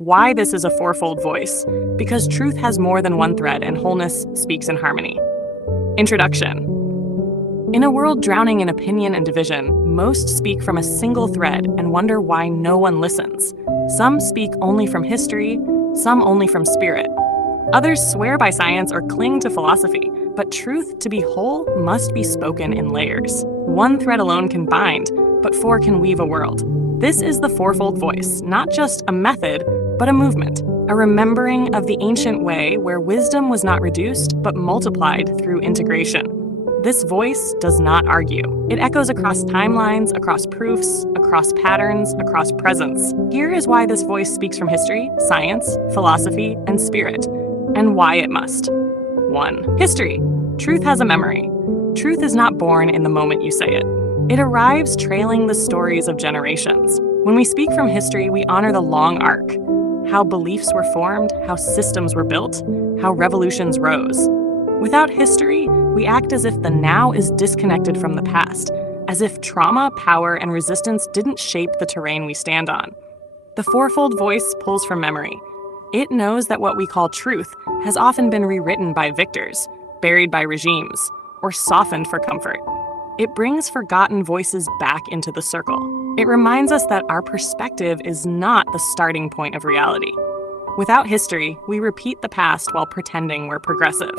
Why this is a fourfold voice, because truth has more than one thread and wholeness speaks in harmony. Introduction. In a world drowning in opinion and division, most speak from a single thread and wonder why no one listens. Some speak only from history, some only from spirit. Others swear by science or cling to philosophy, but truth to be whole must be spoken in layers. One thread alone can bind, but four can weave a world. This is the fourfold voice, not just a method, but a movement, a remembering of the ancient way where wisdom was not reduced, but multiplied through integration. This voice does not argue. It echoes across timelines, across proofs, across patterns, across presence. Here is why this voice speaks from history, science, philosophy, and spirit, and why it must. 1. History. Truth has a memory. Truth is not born in the moment you say it. It arrives trailing the stories of generations. When we speak from history, we honor the long arc, how beliefs were formed, how systems were built, how revolutions rose. Without history, we act as if the now is disconnected from the past, as if trauma, power, and resistance didn't shape the terrain we stand on. The fourfold voice pulls from memory. It knows that what we call truth has often been rewritten by victors, buried by regimes, or softened for comfort. It brings forgotten voices back into the circle. It reminds us that our perspective is not the starting point of reality. Without history, we repeat the past while pretending we're progressive.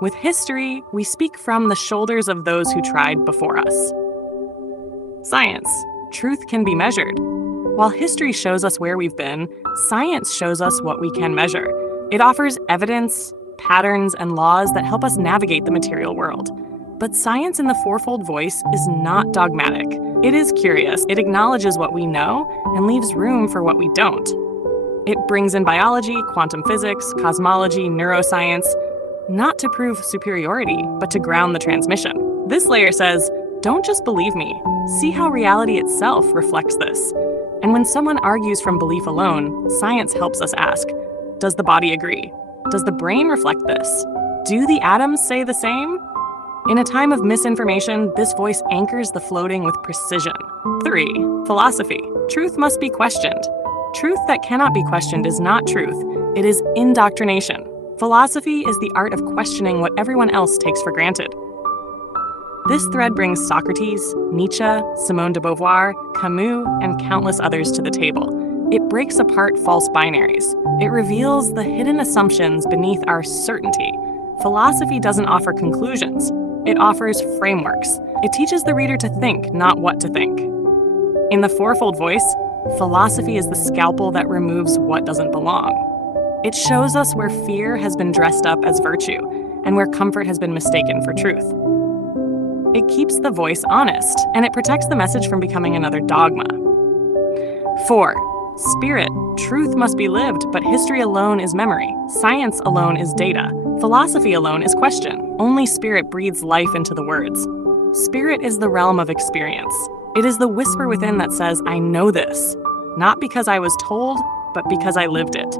With history, we speak from the shoulders of those who tried before us. Science. Truth can be measured. While history shows us where we've been, science shows us what we can measure. It offers evidence, patterns, and laws that help us navigate the material world. But science in the fourfold voice is not dogmatic. It is curious. It acknowledges what we know and leaves room for what we don't. It brings in biology, quantum physics, cosmology, neuroscience, not to prove superiority, but to ground the transmission. This layer says, don't just believe me. See how reality itself reflects this. And when someone argues from belief alone, science helps us ask, does the body agree? Does the brain reflect this? Do the atoms say the same? In a time of misinformation, this voice anchors the floating with precision. 3. Philosophy. Truth must be questioned. Truth that cannot be questioned is not truth. It is indoctrination. Philosophy is the art of questioning what everyone else takes for granted. This thread brings Socrates, Nietzsche, Simone de Beauvoir, Camus, and countless others to the table. It breaks apart false binaries. It reveals the hidden assumptions beneath our certainty. Philosophy doesn't offer conclusions. It offers frameworks. It teaches the reader to think, not what to think. In the fourfold voice, philosophy is the scalpel that removes what doesn't belong. It shows us where fear has been dressed up as virtue and where comfort has been mistaken for truth. It keeps the voice honest, and it protects the message from becoming another dogma. 4. Spirit. Truth must be lived, but history alone is memory. Science alone is data. Philosophy alone is question. Only spirit breathes life into the words. Spirit is the realm of experience. It is the whisper within that says, I know this, not because I was told, but because I lived it.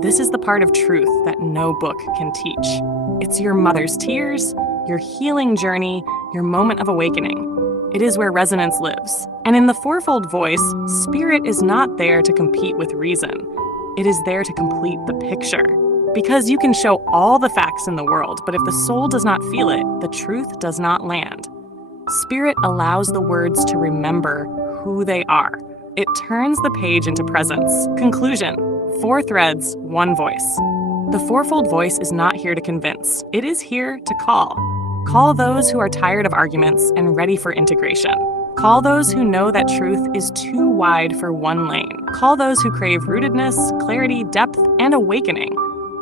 This is the part of truth that no book can teach. It's your mother's tears, your healing journey, your moment of awakening. It is where resonance lives. And in the fourfold voice, spirit is not there to compete with reason. It is there to complete the picture. Because you can show all the facts in the world, but if the soul does not feel it, the truth does not land. Spirit allows the words to remember who they are. It turns the page into presence. Conclusion. 4 threads, 1 voice. The fourfold voice is not here to convince. It is here to call. Call those who are tired of arguments and ready for integration. Call those who know that truth is too wide for one lane. Call those who crave rootedness, clarity, depth, and awakening,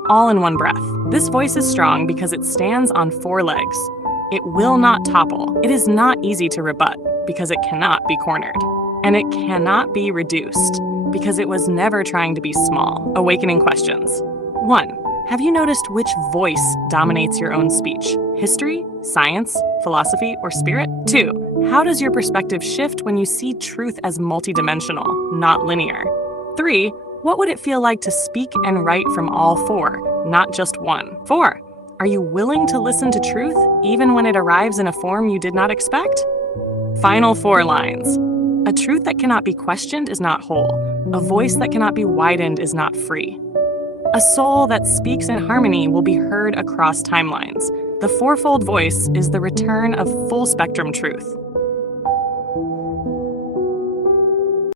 all in one breath. This voice is strong because it stands on 4 legs. It will not topple. It is not easy to rebut because it cannot be cornered. And it cannot be reduced because it was never trying to be small. Awakening questions. 1. Have you noticed which voice dominates your own speech? History, science, philosophy, or spirit? 2. How does your perspective shift when you see truth as multidimensional, not linear? 3. What would it feel like to speak and write from all 4, not just one? 4. Are you willing to listen to truth even when it arrives in a form you did not expect? Final 4 lines. A truth that cannot be questioned is not whole. A voice that cannot be widened is not free. A soul that speaks in harmony will be heard across timelines. The fourfold voice is the return of full spectrum truth.